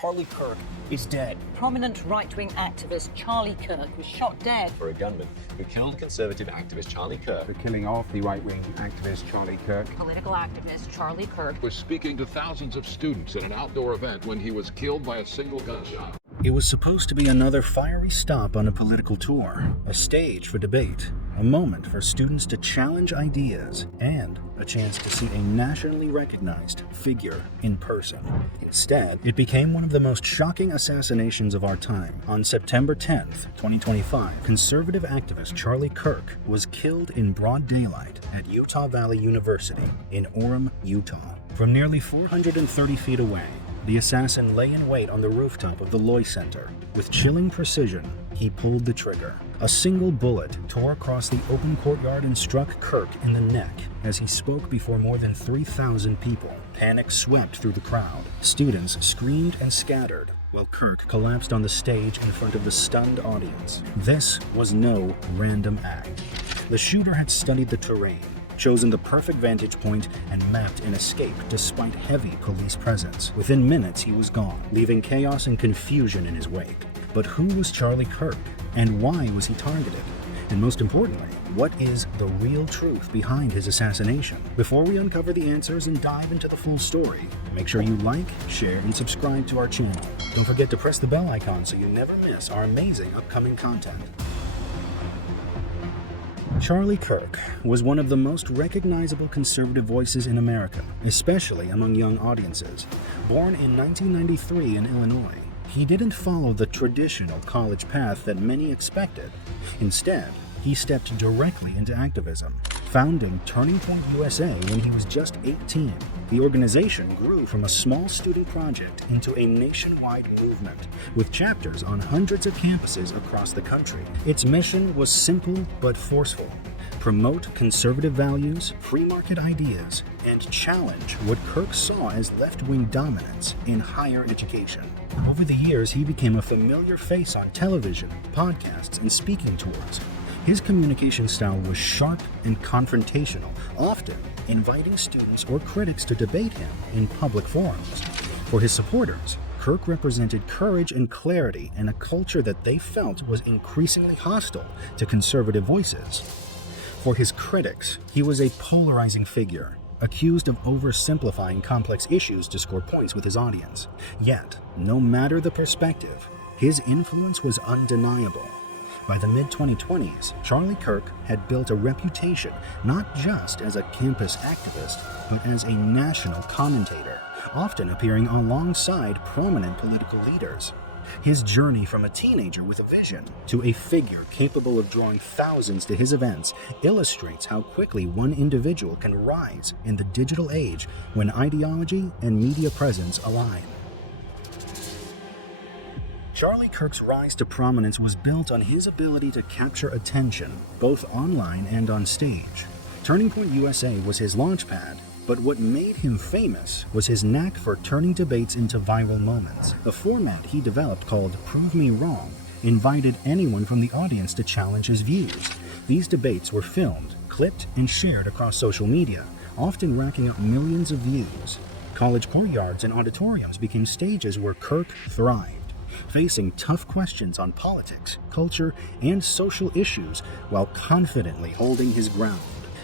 Charlie Kirk is dead. Prominent right-wing activist Charlie Kirk was shot dead. For a gunman who killed conservative activist Charlie Kirk. The killing of the right-wing activist Charlie Kirk. Political activist Charlie Kirk was speaking to thousands of students at an outdoor event when he was killed by a single gunshot. It was supposed to be another fiery stop on a political tour, a stage for debate, a moment for students to challenge ideas, and a chance to see a nationally recognized figure in person. Instead, it became one of the most shocking assassinations of our time. On September 10th, 2025, conservative activist Charlie Kirk was killed in broad daylight at Utah Valley University in Orem, Utah. From nearly 430 feet away, the assassin lay in wait on the rooftop of the Loy Center. With chilling precision, he pulled the trigger. A single bullet tore across the open courtyard and struck Kirk in the neck as he spoke before more than 3,000 people. Panic swept through the crowd. Students screamed and scattered, while Kirk collapsed on the stage in front of the stunned audience. This was no random act. The shooter had studied the terrain, chosen the perfect vantage point, and mapped an escape despite heavy police presence. Within minutes, he was gone, leaving chaos and confusion in his wake. But who was Charlie Kirk, and why was he targeted? And most importantly, what is the real truth behind his assassination? Before we uncover the answers and dive into the full story, make sure you like, share, and subscribe to our channel. Don't forget to press the bell icon so you never miss our amazing upcoming content. Charlie Kirk was one of the most recognizable conservative voices in America, especially among young audiences. Born in 1993 in Illinois, he didn't follow the traditional college path that many expected. Instead, he stepped directly into activism, founding Turning Point USA when he was just 18. The organization grew from a small student project into a nationwide movement, with chapters on hundreds of campuses across the country. Its mission was simple but forceful: promote conservative values, free market ideas, and challenge what Kirk saw as left-wing dominance in higher education. Over the years, he became a familiar face on television, podcasts, and speaking tours. His communication style was sharp and confrontational, often inviting students or critics to debate him in public forums. For his supporters, Kirk represented courage and clarity in a culture that they felt was increasingly hostile to conservative voices. For his critics, he was a polarizing figure, accused of oversimplifying complex issues to score points with his audience. Yet, no matter the perspective, his influence was undeniable. By the mid-2020s, Charlie Kirk had built a reputation not just as a campus activist, but as a national commentator, often appearing alongside prominent political leaders. His journey from a teenager with a vision to a figure capable of drawing thousands to his events illustrates how quickly one individual can rise in the digital age when ideology and media presence align. Charlie Kirk's rise to prominence was built on his ability to capture attention, both online and on stage. Turning Point USA was his launchpad, but what made him famous was his knack for turning debates into viral moments. The format he developed, called Prove Me Wrong, invited anyone from the audience to challenge his views. These debates were filmed, clipped, and shared across social media, often racking up millions of views. College courtyards and auditoriums became stages where Kirk thrived, facing tough questions on politics, culture, and social issues while confidently holding his ground.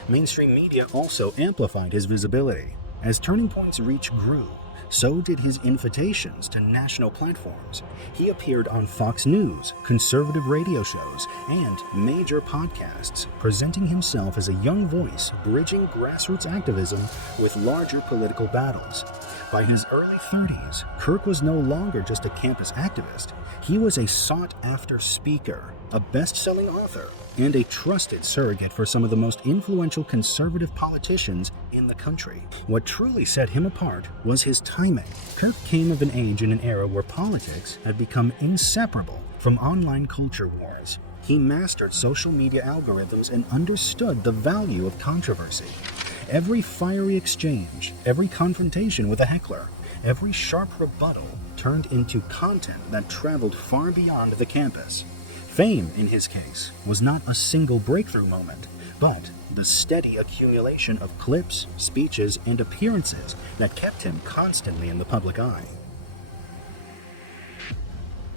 Mainstream media also amplified his visibility. As Turning Point's reach grew, so did his invitations to national platforms. He appeared on Fox News, conservative radio shows, and major podcasts, presenting himself as a young voice bridging grassroots activism with larger political battles. By his early 30s, Kirk was no longer just a campus activist. He was a sought-after speaker, a best-selling author, and a trusted surrogate for some of the most influential conservative politicians in the country. What truly set him apart was his timing. Kirk came of an age in an era where politics had become inseparable from online culture wars. He mastered social media algorithms and understood the value of controversy. Every fiery exchange, every confrontation with a heckler, every sharp rebuttal turned into content that traveled far beyond the campus. Fame, in his case, was not a single breakthrough moment, but the steady accumulation of clips, speeches, and appearances that kept him constantly in the public eye.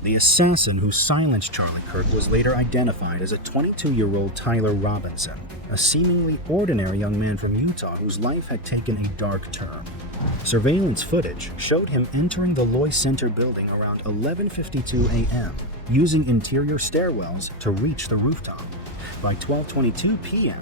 The assassin who silenced Charlie Kirk was later identified as a 22-year-old Tyler Robinson, a seemingly ordinary young man from Utah whose life had taken a dark turn. Surveillance footage showed him entering the Loy Center building around 11:52 a.m., using interior stairwells to reach the rooftop. By 12:22 p.m.,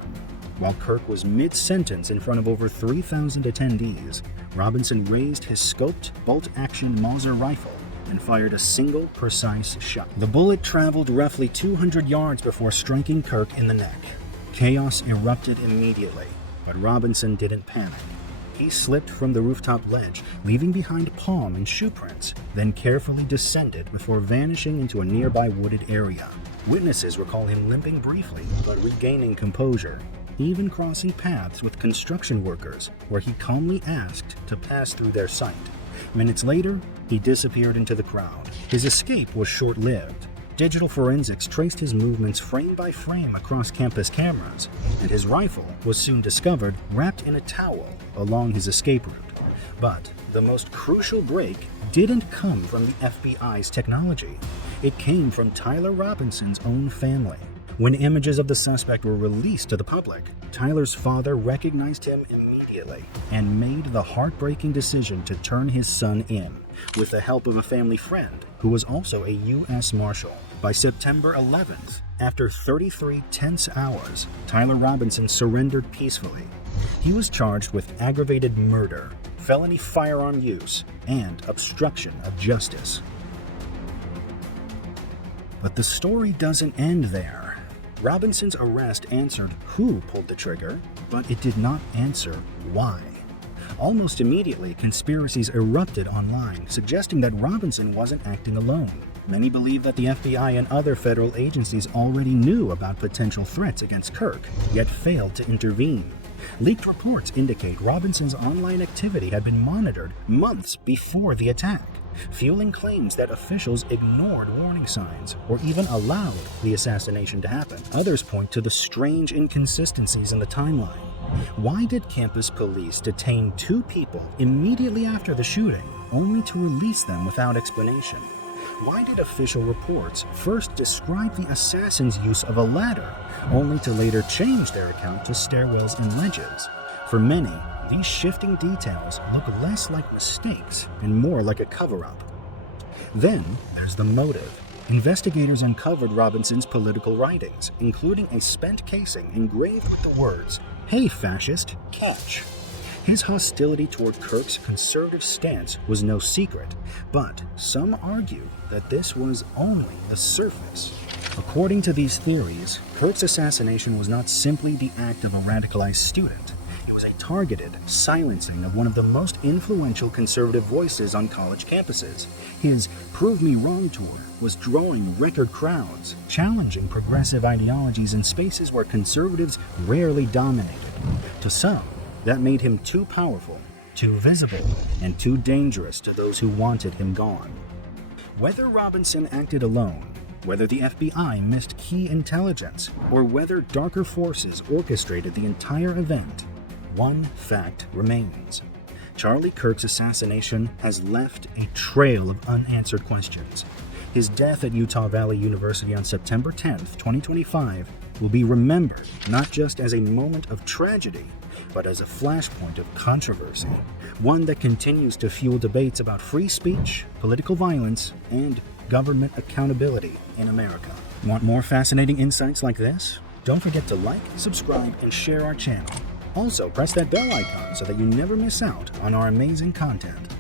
while Kirk was mid-sentence in front of over 3,000 attendees, Robinson raised his scoped bolt-action Mauser rifle and fired a single, precise shot. The bullet traveled roughly 200 yards before striking Kirk in the neck. Chaos erupted immediately, but Robinson didn't panic. He slipped from the rooftop ledge, leaving behind palm and shoe prints, then carefully descended before vanishing into a nearby wooded area. Witnesses recall him limping briefly, but regaining composure, even crossing paths with construction workers, where he calmly asked to pass through their site. Minutes later, he disappeared into the crowd. His escape was short-lived. Digital forensics traced his movements frame by frame across campus cameras, and his rifle was soon discovered wrapped in a towel along his escape route. But the most crucial break didn't come from the FBI's technology. It came from Tyler Robinson's own family. When images of the suspect were released to the public, Tyler's father recognized him immediately and made the heartbreaking decision to turn his son in, with the help of a family friend who was also a U.S. Marshal. By September 11th, after 33 tense hours, Tyler Robinson surrendered peacefully. He was charged with aggravated murder, felony firearm use, and obstruction of justice. But the story doesn't end there. Robinson's arrest answered who pulled the trigger, but it did not answer why. Almost immediately, conspiracies erupted online, suggesting that Robinson wasn't acting alone. Many believe that the FBI and other federal agencies already knew about potential threats against Kirk, yet failed to intervene. Leaked reports indicate Robinson's online activity had been monitored months before the attack, fueling claims that officials ignored warning signs or even allowed the assassination to happen. Others point to the strange inconsistencies in the timeline. Why did campus police detain 2 people immediately after the shooting, only to release them without explanation? Why did official reports first describe the assassin's use of a ladder, only to later change their account to stairwells and ledges? For many, these shifting details look less like mistakes and more like a cover-up. Then there's the motive. Investigators uncovered Robinson's political writings, including a spent casing engraved with the words, "Hey fascist, catch." His hostility toward Kirk's conservative stance was no secret, but some argue that this was only the surface. According to these theories, Kirk's assassination was not simply the act of a radicalized student. It was a targeted silencing of one of the most influential conservative voices on college campuses. His Prove Me Wrong tour was drawing record crowds, challenging progressive ideologies in spaces where conservatives rarely dominated. To some, that made him too powerful, too visible, and too dangerous to those who wanted him gone. Whether Robinson acted alone, whether the FBI missed key intelligence, or whether darker forces orchestrated the entire event, one fact remains. Charlie Kirk's assassination has left a trail of unanswered questions. His death at Utah Valley University on September 10th, 2025, will be remembered not just as a moment of tragedy, but as a flashpoint of controversy, one that continues to fuel debates about free speech, political violence, and government accountability in America. Want more fascinating insights like this? Don't forget to like, subscribe, and share our channel. Also, press that bell icon so that you never miss out on our amazing content.